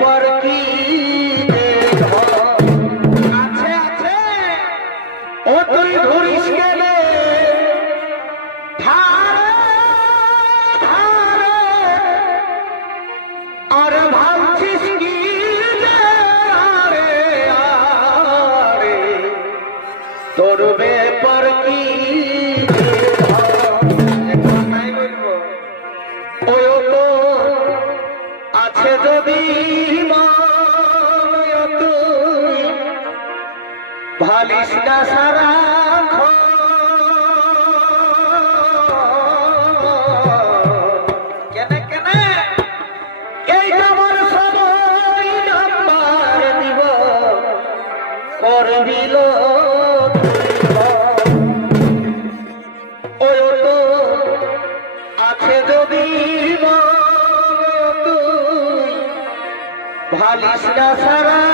পর কি আছে আছে ও তুই ধরিস গেলে ধারে ধারে আর ভাবছিস কি আরে আরে তোর ব্যাপার কি আছে যদি ভালিস না সারা কেন কেন এই আমার সময় নাম্বার দিব করবিল ওই তো আছে যদি ভালিস না সারা